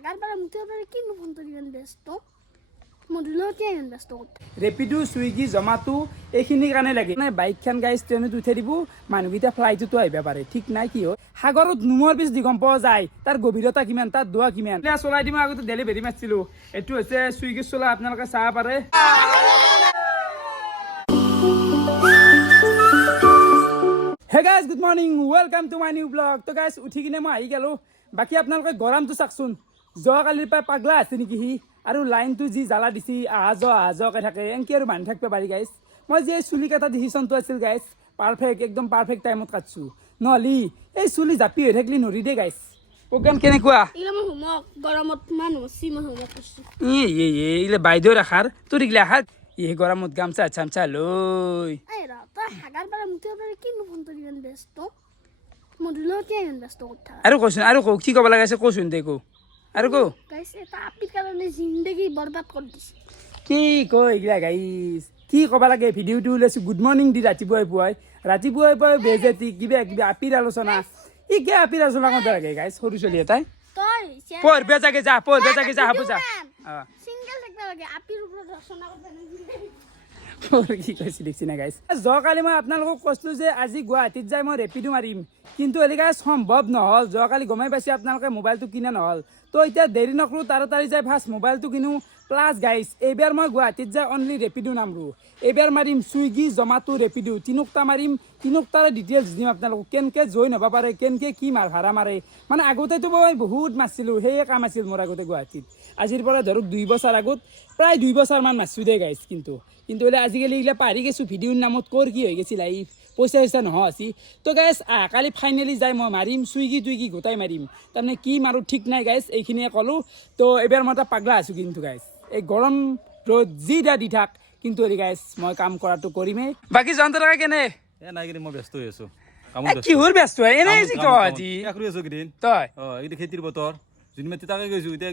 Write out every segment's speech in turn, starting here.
হাগাৰ পাৰে মুতে পাৰে কি ফোন তো দিবেন ব্যস্ত মডুলো কি ব্যস্ত ৰেপিডো সুইগি জমাটো এইখিনিৰ কাৰণে লাগে মানে বাইকখন গাইজ ট্ৰেইনত উঠাই দিব মানুহকেইটা ফ্লাইটতো আহিব পাৰে ঠিক নাই কি হয় সাগৰত নুমৰ পিছ দি গম পোৱা যায় তাৰ গভীৰতা কিমান তাৰ দোৱা কিমান চলাই দিম আগতে ডেলিভাৰী মাৰিছিলো এইটো হৈছে সুইগি চলা আপোনালোকে চাব পাৰে Hey guys, good morning. Welcome to my new vlog. So guys, উঠি কিনে মই আহি গেলো বাকি আপোনালোকে গৰমটো চাকচোন যোৱাকালিৰ পৰা পাগলা আছে নেকি হি আৰু লাইনটো যি জ্বালা দিছি আহা যোৱাকে থাকে এনকি আৰু বান্ধি থাকিব পাৰি গাইজ মই যে চুলি কাটা ডিচিশ্যনটো আছিল গাইজ পাৰফেক্ট একদম পাৰফেক্ট টাইমত কাটছো নহলি এই চুলি জাপি হৈ থাকিলে নৰি দে গাইজ প্ৰগ্ৰাম কেনেকুৱা ইলাম হোমক গৰমত মানুহ সিমা হোমক কৰছি ইলে বাইদেউ ৰাখাৰ তোৰ ইগলা হাত এই গৰমত গামছা চামছা লৈ এই ৰা তা হাগাৰ পাৰে মুতে পাৰে কি ফোন তো দিবেন ব্যস্ত মডুলো কি ব্যস্ত কথা আৰু কচোন আৰু কও কি ক'ব লাগে আছে কচোন দে কো আৰু কো গাইস এটা আপির কারণে জিন্দেগি বরবাদ করে দিছে কি কয় ইগলা গাইস কি ক'ব লাগে ভিডিঅ'টো ওলাইছো গুড মৰ্ণিং দি ৰাতিপুৱাই পুৱাই বেজেতি কিবা কিবা আপিৰ আলোচনা ই কি আপিৰ আলোচনা কৰিব লাগে গাইস সৰু চলি এটাই তই পঢ় বেজাকে যা হাবু যা সিঙ্গেল থাকতে লাগে আপির উপর রচনা করতে কি কৈছি দেখছি না গাইস যোৱাকালি মই আপোনালোকক কৈছিলো যে আজি গুৱাহাটীত যাই মই ৰেপিডো মাৰিম কিন্তু এলি গাইস সম্ভৱ নহল যোৱাকালি গমাই পাইছে আপোনালোকে মোবাইলটো কিনা নহল তো এতিয়া দেৰি নকৰো তাড়াতাড়ি যাই ফাৰ্ষ্ট মোবাইলটো কিনো প্লাছ গাইস এইবাৰ মই গুৱাহাটীত যাই অনলি ৰেপিডো নামৰো এইবাৰ মাৰিম সুইগি জমাটো ৰেপিডো তিনিটা মাৰিম তিনিটাৰ ডিটেইলছ দিম আপোনালোকক কেনকে জইন হ'ব পাৰে কেনকে কি ভাড়া মাৰে মানে আগতেতো মই বহুত মাৰিছিলোঁ সেয়ে কাম আছিল মোৰ আগতে গুৱাহাটীত আজিৰ পৰা ধৰক 2 বছৰ আগত প্ৰায় 2 বছৰমান মাৰিছোঁ দে গাইছ কিন্তু আজিকালি এইগিলা পাহৰি গৈছোঁ ভিডিঅ'ৰ নামত ক'ৰ কি হৈ গৈছিল লাইফ পইচা নহয় আছিল তো গাইছ কালি ফাইনেলি যাই মই মাৰিম চুইগি গোটাই মাৰিম তাৰমানে কি মাৰোঁ ঠিক নাই গাইছ এইখিনিয়ে ক'লোঁ তো এইবাৰ মই এটা পাগলা আছোঁ কিন্তু গাইছ এই গৰম ৰ'দ যি দি থাক কিন্তু হেৰি গাইছ মই কাম কৰাটো কৰিমেই বাকী জয়ন্ত টকা কেনে নাই কিন্তু মই ব্যস্ত হৈ আছো কিহৰ ব্যস্ত হয় এনেই যি কওঁ আজি কৰি আছো কেইদিন তই এতিয়া খেতিৰ বতৰ যোন মাতি তাকে গৈছো এতিয়া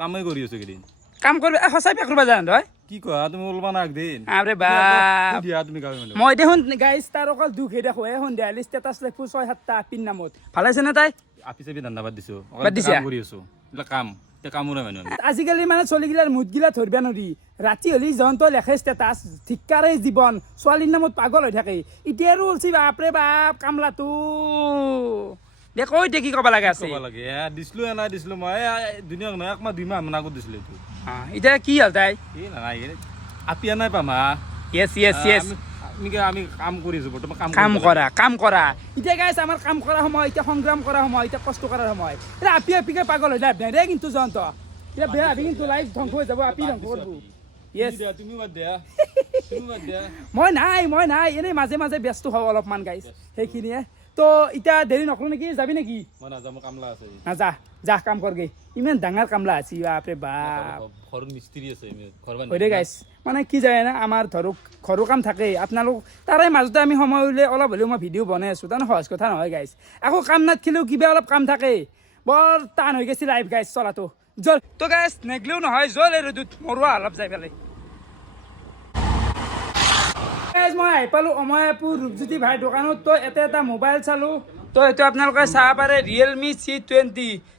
কামেই কৰি আছো কেইদিন কাম কৰিবি সঁচাই পেক কৰিব জান তই কি কোৱা তুমি ওলবা না একদিন আৰে বাপ দিয়া তুমি গাঁৱে মানুহ মই দেখোন গাইছ তাৰ অকল দুখে দেখো সন্ধিয়ালি ষ্টেটাছ লিখো 6-7টা আপিৰ নামত ভাল আছে নে তাই আপি চাপি ধান্দা বাদ দিছো দিছা? কাম কৰি আছো এইবিলাক কাম এতিয়া কামোৰে মানুহ আজিকালি মানে চলিগিলাৰ মুদগিলা ধৰিবা নৰি ৰাতি হ'লি জয়ন্ত লেখে ষ্টেটাছ ধিক্কাৰে জীৱন ছোৱালীৰ নামত পাগল হৈ থাকে এতিয়া আৰু ওলছি বাপৰে বাপ কামলাটো দে কৈ দে কি ক'ব লাগে আছে ক'ব লাগে দিছিলো নাই দিছিলো মই দুনিয়াক নহয় 1 মাহ 2 মাহ মান আগত দিছিলো এইটো এতিয়া কি হ'ল তাই নাই আপি নাই পামা য়েছ আমি কাম কৰি আছো বৰ্তমান কাম কৰা এতিয়া গাইছ আমাৰ কাম কৰা সময় এতিয়া সংগ্ৰাম কৰা সময় এতিয়া কষ্ট কৰাৰ সময় এতিয়া আপিকে পাগল হৈ লাভ নাই দে কিন্তু জয়ন্ত এতিয়া বেয়া ভাবি কিন্তু লাইফ ধ্বংস হৈ যাব আপি ধ্বংস কৰিব য়েছ তুমি বাদ দিয়া মই নাই এনেই মাজে ব্যস্ত হওঁ অলপমান গাইছ সেইখিনিয়ে তো এতিয়া দেৰি নকৰো নেকি যাবি নেকি মই নাযাওঁ মোৰ কামলা আছে যা কাম কৰগে ইমান ডাঙৰ কামলা আছে বাপৰে বাপ ঘৰৰ মিস্ত্ৰী আছে হয় গাইছ মানে কি যায় না আমাৰ ধৰক ঘৰৰ কাম থাকে আপোনালোক তাৰে মাজতে আমি সময় উলিয়াই অলপ হ'লেও মই ভিডিঅ' বনাই আছোঁ তাৰমানে সহজ কথা নহয় গাইছ আকৌ কাম নাথাকিলেও কিবা অলপ কাম থাকে বৰ টান হৈ গৈছে লাইফ গাইছ চলাটো জল তো গাইছ নেগলেও নহয় জল এই ৰ'দত মৰুৱা অলপ যাই পেলাই মই আহি পালোঁ অময়াপুৰ ৰূপজ্যোতি ভাই দোকানত তো এটা মোবাইল চালোঁ তো এইটো আপোনালোকে চাব পাৰে ৰিয়েলমি C20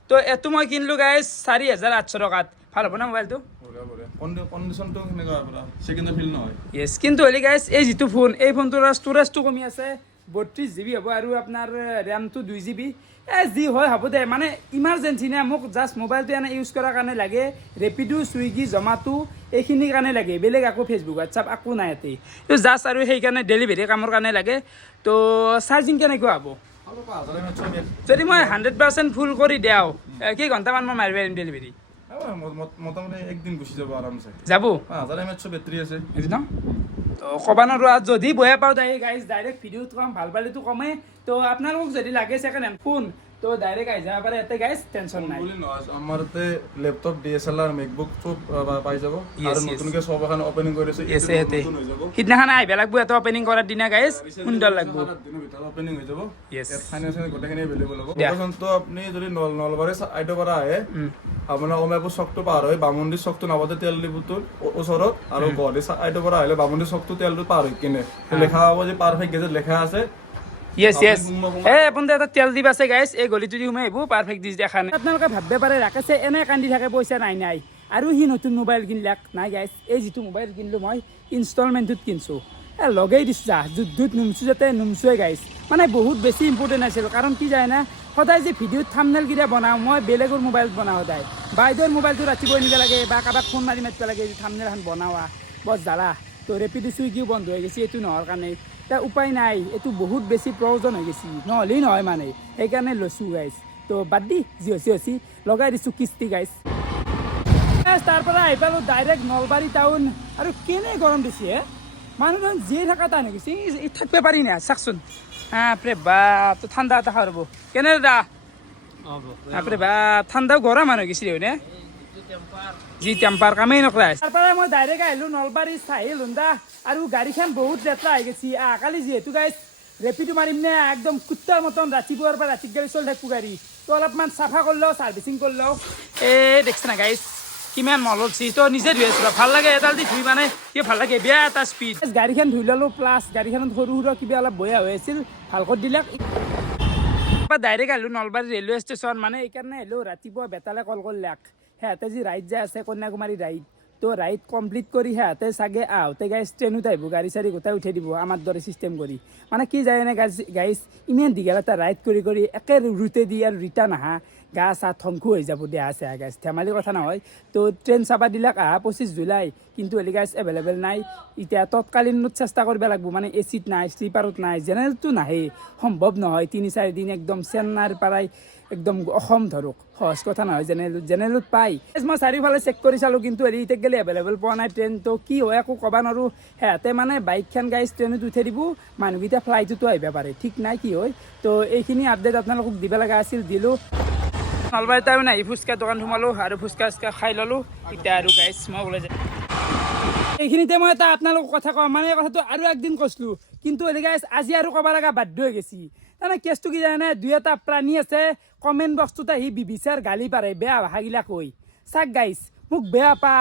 তো এইটো মই কিনিলোঁ গাইছ 4,800 টকাত ভাল হ'ব না মোবাইলটো য়েছ কিন্তু হ'লে গাইছ এই যিটো ফোন এই ফোনটোৰ ষ্ট'ৰেজটো কমি আছে 32 GB হ'ব আৰু আপোনাৰ ৰেমটো 2 GB যি হয় হ'ব দে মানে ইমাৰ্জেঞ্চি নে মোক জাষ্ট মোবাইলটো এনে ইউজ কৰাৰ কাৰণে লাগে ৰেপিডো চুইগি জমাটো এইখিনিৰ কাৰণে লাগে বেলেগ আকৌ ফেচবুক হোৱাটছআপ আকৌ নাই ইয়াতে তো জাষ্ট আৰু সেইকাৰণে ডেলিভাৰী কামৰ কাৰণে লাগে তো চাৰ্জিং কেনেকুৱা হ'ব যদি মই 100% ফুল কৰি দিওঁ কেইঘণ্টামান মই মাৰিব পাৰিম ডেলিভাৰী মোটামুটি একদিন গুচি যাব আৰামছে যাব 1000 mAh বেটাৰী আছে তো ক'ব নোৱাৰো যদি বয়া পাওঁ গাইজ ডাইৰেক্ট ভিডিঅ'টো কম ভাল পালেতো কমেই তো আপোনালোকক যদি লাগে ছেকেণ্ড হেণ্ড ফোন তো ডাইৰেক্ট আহি যাব পাৰে ইয়াতে গাইজ টেনশ্যন নাই আমাৰ ইয়াতে লেপটপ DSLR মেকবুক চব পাই যাব আৰু নতুনকৈ সব এখন অপেনিং কৰিছে সিদিনাখন আহিব লাগিব এটা অপেনিং কৰাৰ দিনা গাইজ সুন্দৰ লাগিব অপেনিং হৈ যাব য়েছ ফাইনেন্স গোটেইখিনি এভেইলেবল হ'ব তো আপুনি যদি নলবাৰী আইটো পৰা আহে আপোনাৰ অময়াপুৰ চকটো পাৰ হৈ বামুণ্ডি চকটো নাপাওঁতে তেল ডিপুটোৰ ওচৰত আৰু গুৱাহাটী আইটো পৰা আহিলে বামুণ্ডি চকটো তেলটো পাৰ হৈ কিনে লেখা হ'ব যে পাৰফেক্ট গেজত লেখা আছে য়েছ য়েছ আপুনি এটা তেল দিব আছে গাইছ এই গলিটো দি সোমাই আহিব পাৰফেক্ট দিছ দেখা নাই আপোনালোকে ভাবিব পাৰে ৰাকেশে এনে কান্দি থাকে পইচা নাই আৰু সি নতুন মোবাইল কিনিলাক নাই গাইছ এই যিটো মোবাইল কিনিলোঁ মই ইনষ্টলমেণ্টত কিনিছোঁ লগাই দিছোঁ যা যুদ্ধত নুমছোঁ যাতে নুমছোৱে গাইছ মানে বহুত বেছি ইম্পৰ্টেণ্ট আছিল কাৰণ কি যায় না সদায় যে ভিডিঅ'ত থাম্বনেইলকেইটা বনাওঁ মই বেলেগৰ মোবাইলত বনাওঁ সদায় বাইদেউৰ মোবাইলটো ৰাতিপুৱা নিব লাগে বা কাৰোবাক ফোন মাৰি মাতিব লাগে থাম্বনেইল এখন বনাৱা বৰ জ্বালা তো ৰেপিডো চুইগিও বন্ধ হৈ গৈছে এইটো নোহোৱাৰ কাৰণে এতিয়া উপায় নাই এইটো বহুত বেছি প্ৰয়োজন হৈ গৈছে নহ'লেই নহয় মানে সেইকাৰণে লৈছোঁ গাইছ তো বাদ দি যি হৈছে লগাই দিছোঁ কিস্তি গাইছ তাৰ পৰা আহি পালোঁ ডাইৰেক্ট নলবাৰী টাউন আৰু কেনে গৰম দিছে মানুহজন জীয়াই থকা টান হৈ গৈছে থাকিব পাৰি নাই চাওকচোন বাপৰে বাপ তো ঠাণ্ডা এটা খাব ৰ'ব কেনে দাদা বাপৰে বাপ ঠাণ্ডাও গৰম মানুহ হৈ গৈছিলে হয়নে যি টেম্পাৰ কামেই নকৰাই তাৰ পৰা মই ডাইৰেক্ট আহিলোঁ নলবাৰী চাহি লুন্দা আৰু গাড়ীখন বহুত লেতেৰা হৈ গৈছে কালি যিহেতু গাইছ ৰেপিডো মাৰিম নে একদম কুত্তাৰ মতন ৰাতিপুৱাৰ পৰা ৰাতি গাড়ী চলি থাকিব গাড়ী তো অলপমান চাফা কৰি লওঁ ছাৰ্ভিচিং কৰি লওঁ দেখিছে না গাইছ কিমান মল উঠছি তো নিজে ধুই আছোঁ ভাল লাগে এডাল দি ধুই মানে কি ভাল লাগে বেয়া এটা স্পীড গাড়ীখন ধুই ল'লোঁ প্লাছ গাড়ীখনত সৰু সৰু কিবা অলপ বয়া হৈ আছিল ভাল কৰি দিলাক ডাইৰেক্ট আহিলোঁ নলবাৰী ৰেলৱে ষ্টেচন মানে এইকাৰণে আহিলোঁ ৰাতিপুৱা বেতালে কল কৰিলাক সিহঁতে যি ৰাইড যে আছে কন্যাকুমাৰী ৰাইড তো ৰাইড কমপ্লিট কৰি সিহঁতে চাগে আহোঁতে গাইছ ট্ৰেইনত আহিব গাড়ী চাড়ী গোটাই উঠাই দিব আমাৰ দৰে চিষ্টেম কৰি মানে কি যায় এনে গাইছ ইমান দীঘল এটা ৰাইড কৰি একে ৰুটে দি আৰু ৰিটাৰ্ণ আহা গা চা থংকু হৈ যাব দেহা চেহা গাইছ ধেমালি কথা নহয় তো ট্ৰেইন চাবা দিলাক 25 জুলাই কিন্তু এলি গাইছ এভেইলেবল নাই এতিয়া তৎকালীনত চেষ্টা কৰিব লাগিব মানে এচিত নাই শ্লিপাৰত নাই জেনেৰেলটো নাহে সম্ভৱ নহয় 3-4 দিন একদম চেন্নাইৰ পৰাই একদম অসম ধৰক সহজ কথা নহয় জেনেৰেলত পাই মই চাৰিওফালে চেক কৰি চালোঁ কিন্তু এতিয়া গ'লে এভেইলেবল পোৱা নাই ট্ৰেইন তো কি হয় একো ক'ব নোৱাৰোঁ সিহঁতে মানে বাইকখন গাইছ ট্ৰেইনত উঠাই দিব মানুহকেইটা ফ্লাইটতো আহিব পাৰে ঠিক নাই কি হয় তো এইখিনি আপডেট আপোনালোকক দিব লগা আছিল দিলোঁ নলবাৰী টাউন আহি ফুচকা দোকান সোমালোঁ আৰু ফুচকা খাই ল'লোঁ এতিয়া আৰু গাইছ মই ওলাই যাম এইখিনিতে মই এটা আপোনালোকক কথা কওঁ মানে কথাটো আৰু একদিন কৈছিলোঁ কিন্তু গাইছ আজি আৰু ক'ব লগা বাধ্য হৈ গৈছে তাৰমানে কেছটো কি জানে দুই এটা প্ৰাণী আছে কমেণ্ট বক্সটোত আহি বিবিচাৰ গালি পাৰে বেয়া ভাষাগিলা কৈ চাক গাইছ মোক বেয়া পা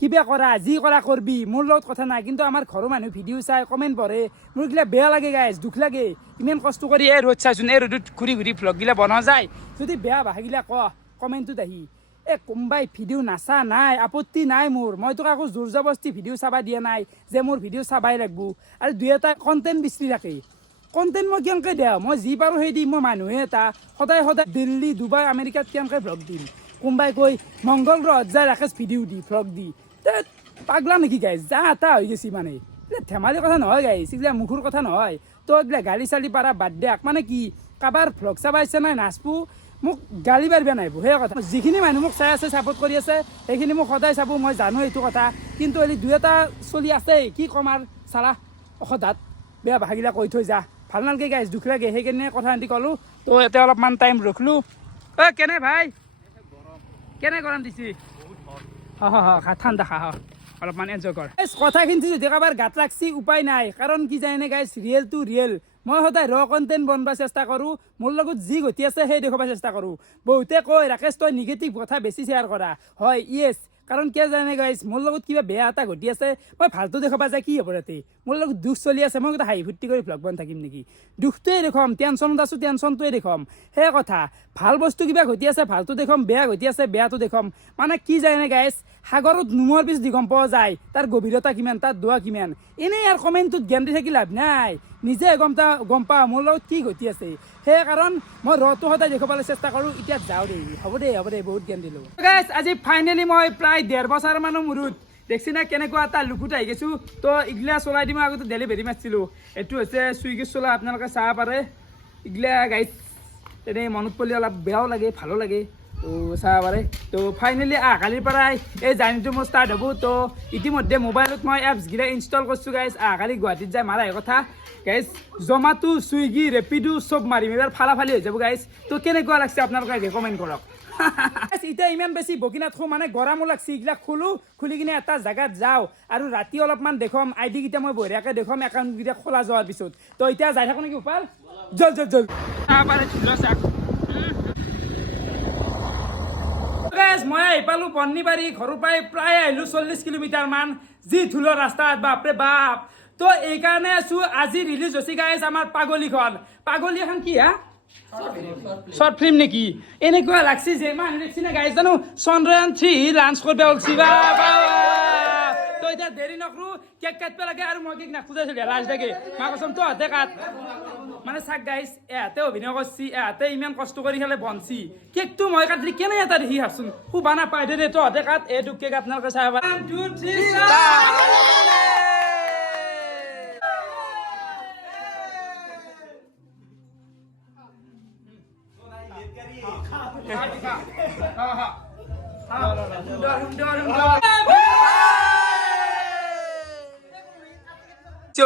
কিবা কৰা যি কৰা কৰবি মোৰ লগত কথা নাই কিন্তু আমাৰ ঘৰৰ মানুহ ভিডিঅ' চাই কমেণ্ট পঢ়ে মোৰ গিলা বেয়া লাগে গাইছ দুখ লাগে ইমান কষ্ট কৰি এই ৰ'দ চাইছোন এই ৰ'দত ঘূৰি ভ্লগগিলা বনোৱা যায় যদি বেয়া ভাষাগিলা কমেণ্টটোত আহি কোনোবাই ভিডিঅ' নাচা নাই আপত্তি নাই মোৰ মই তোক আকৌ জোৰ জবস্তি ভিডিঅ' চাবা দিয়া নাই যে মোৰ ভিডিঅ' চাবাই লাগব আৰু দুই এটা কণ্টেণ্ট বিচাৰি ৰাখে কণ্টেণ্ট মই কেনেকৈ দিওঁ মই যি পাৰোঁ সেই দিম মই মানুহে এটা সদায় দিল্লী ডুবাই আমেৰিকাত কেনেকৈ ভ্লগ দিম কোনোবাই কৈ মংগল গ্ৰহত যায় ৰাকেশ ভিডিঅ' দি ভ্লগ দি পাগলা নেকি গাইছ যা এটা হৈ গৈছে মানে ধেমালি কথা নহয় গাইছ এইগিলা মুখৰ কথা নহয় তো এইগিলা গাড়ী চালি পাৰা বাদ দিয়াক মানে কি কাৰোবাৰ ভ্লগ চাবা ইচ্ছা নাই নাচবো মোক গালি পাৰিব নাহিব সেই কথা যিখিনি মানুহ মোক চাই আছে ছাপোৰ্ট কৰি আছে সেইখিনি মোক সদায় চাব মই জানো এইটো কথা কিন্তু এই দুই এটা চলি আছে কি ক'ম আৰু চালা অসদাত বেয়া ভাষাগিলা কৈ থৈ যা ভাল নালাগে গাইছ দুখ লাগে সেইকাৰণে কথা পাতি ক'লোঁ তো এতিয়া অলপমান টাইম ৰখিলোঁ কেনে ভাই কেনে গৰম দিছে ঠাণ্ডা খা অলপমান এনজয় কৰ কথাখিনি যদি কাৰোবাৰ গাত লাগছি উপায় নাই কাৰণ কি জানে গাইছ ৰিয়েল টু ৰিয়েল মই সদায় কণ্টেণ্ট বনাব চেষ্টা কৰোঁ মোৰ লগত যি ঘটি আছে সেই দেখুৱাব চেষ্টা কৰোঁ বহুতে কয় ৰাকেশ তই নিগেটিভ কথা বেছি শ্বেয়াৰ কৰা হয় য়েছ কাৰণ কিয় জানে গাইছ মোৰ লগত কিবা বেয়া এটা ঘটি আছে মই ভালটো দেখাব যায় কি হ'ব তাতে মোৰ লগত দুখ চলি আছে মই গোটেই হাঁহি ফূৰ্তি কৰি ভ্লগ বনাই থাকিম নেকি দুখটোৱে দেখুৱাম টেনশ্যনত আছোঁ টেনশ্যনটোৱে দেখুৱাম সেই কথা ভাল বস্তু কিবা ঘটি আছে ভালটো দেখুৱাম বেয়া ঘটি আছে বেয়াটো দেখুৱাম মানে কি জানে গাইছ সাগৰত নোমৰ পিছ দি গম পোৱা যায় তাৰ গভীৰতা কিমান তাৰ দোৱা কিমান এনেই আৰু কমেণ্টটোত জ্ঞান দি থাকি লাভ নাই নিজে গম পাওঁ মোৰ লগত কি ঘটি আছে সেই কাৰণ মই ৰটো সদায় দেখুৱাবলৈ চেষ্টা কৰোঁ এতিয়া যাওঁ দেই হ'ব দে বহুত জ্ঞান দিলোঁ গাইছ আজি ফাইনেলি মই প্ৰায় 1.5 বছৰ মানৰ মূৰত দেখছি না কেনেকুৱা এটা লুকুত আহি গৈছোঁ তো ইগলা চলাই দিম আগতে ডেলিভাৰী মাৰিছিলোঁ এইটো হৈছে চুইগি চলা আপোনালোকে চাব পাৰে ইগলা গাইছ তেনেই মনত পৰিলে অলপ বেয়াও লাগে ভালো লাগে তো চাব পাৰে তো ফাইনেলি কালিৰ পৰাই এই জাৰ্ণিটো মোৰ ষ্টাৰ্ট হ'ব তো ইতিমধ্যে মোবাইলত মই এপছগিলা ইনষ্টল কৰিছোঁ গাইছ কালি গুৱাহাটীত যায় মাৰাৰ কথা গাইছ জমাটো চুইগি ৰেপিডো চব মাৰিম এইবাৰ ফালাফালি হৈ যাব গাইছ তো কেনেকুৱা লাগছে আপোনালোকে কমেণ্ট কৰক এতিয়া ইমান বেছি বকিনাত খো মানে গৰমো লাগছে এইগিলাক খুলি কিনে এটা জেগাত যাওঁ আৰু ৰাতি অলপমান দেখুৱাম আইডি কেইটা মই বঢ়িয়াকৈ দেখুৱাম একাউণ্টকেইটা খোলা যোৱাৰ পিছত তো এতিয়া যাই থাকোঁ নেকি উপাল জল মই আহি পালোঁ বন্নিবাৰী ঘৰৰ পৰাই প্ৰায় আহিলোঁ 40 কিলোমিটাৰ মান যি ধূলৰ ৰাস্তাত বাপৰে বাপ তো এইকাৰণে আছো আজি ৰিলিজ হৈছে গাইজ আমাৰ পাগলীখন পাগলী এখন কি হা শৰ্ট ফিল্ম নেকি এনেকুৱা লাগছে যে মানুহ দেখছি না গাইজ জানো চন্দ্ৰয়ান 3 লঞ্চ কৰিব ওলছি বা তো এতিয়া দেৰি নকৰো কেক কাটব লাগে আৰু মই কেক নাখোজাইছিল লাজ লাগে মা কসম তো হাতে কাট মানে চাক গাইজ এহাতে অভিনয় কৰছি এহাতে ইমান কষ্ট কৰি খেলে বনছি কেকটো মই কাটি কেনে এটা দেখি হাৰচোন খুবা নাপায় দে তো হাতে কাট এইটো কেক আপোনালোকে চাই 1 2 3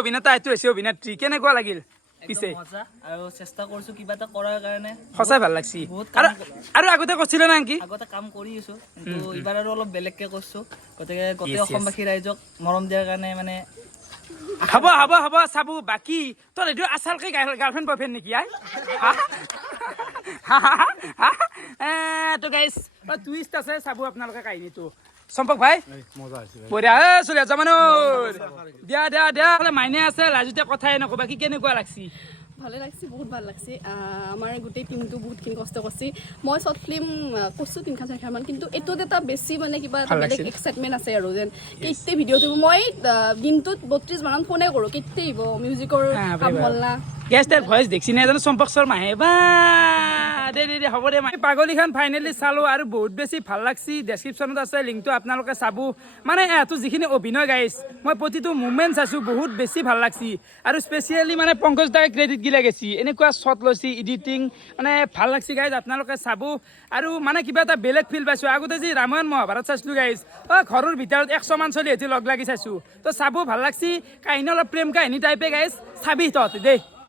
অভিনেতা এইটো হৈছে অভিনেত্ৰী কেনেকুৱা লাগিল পিছে আৰু চেষ্টা কৰিছো কিবা এটা কৰাৰ কাৰণে সঁচাই ভাল লাগছি আৰু আগতে কৈছিলে না কি আগতে কাম কৰি আছো কিন্তু এইবাৰ আৰু অলপ বেলেগকে কৰিছো গতিকে গোটেই অসমবাসী ৰাইজক মৰম দিয়াৰ কাৰণে মানে হ'ব চাবু বাকী তোৰ এইটো আচলকে গাৰ্লফ্ৰেণ্ড বয়ফ্ৰেণ্ড নেকি তো গাইজ টুইষ্ট আছে চাবু আপোনালোকে কাহিনীটো সম্পক ভাই বঢ়িয়া চলি আছা মানুহ দিয়া মাইনে আছে লাজুতে কথাই নকবা কি কেনেকুৱা লাগছি ভালে লাগছে বহুত ভাল লাগছে আমাৰ গোটেই টিমটো বহুতখিনি কষ্ট কৰিছে মই শৰ্ট ফিল্ম কৰিছোঁ 3-4 মান কিন্তু এইটোত এটা বেছি মানে কিবা এটা বেলেগ এক্সাইটমেণ্ট আছে আৰু যেন কেতিয়া ভিডিঅ' দিব মই দিনটোত 32 মানত ফোনে কৰোঁ কেতিয়া আহিব মিউজিকৰ কাম হ'ল না গেছ তাৰ ভইচ দেখছি না জানো চম্পক শৰ্মা হে বা দে হ'ব দে পাগলীখন ফাইনেলি চালো আৰু বহুত বেছি ভাল লাগছি ডেছক্ৰিপশ্যনত আছে লিংকটো আপোনালোকে চাব মানে এটো যিখিনি অভিনয় গাইছ মই প্ৰতিটো মুভমেণ্ট চাইছোঁ বহুত বেছি ভাল লাগছি আৰু স্পেচিয়েলি মানে পংকজ দাই ক্ৰেডিট গিলা গেছি এনেকুৱা শ্বট লৈছি এডিটিং মানে ভাল লাগছি গাইজ আপোনালোকে চাব আৰু মানে কিবা এটা বেলেগ ফিল পাইছোঁ আগতে যি ৰামায়ণ মহাভাৰত চাইছিলোঁ গাইজ ঘৰৰ ভিতৰত 100 মান চলি এটি লগ লাগি চাইছোঁ তো চাব ভাল লাগছি কাহিনী অলপ প্ৰেম কাহিনী টাইপে গাইজ চাবি তহঁতে দেই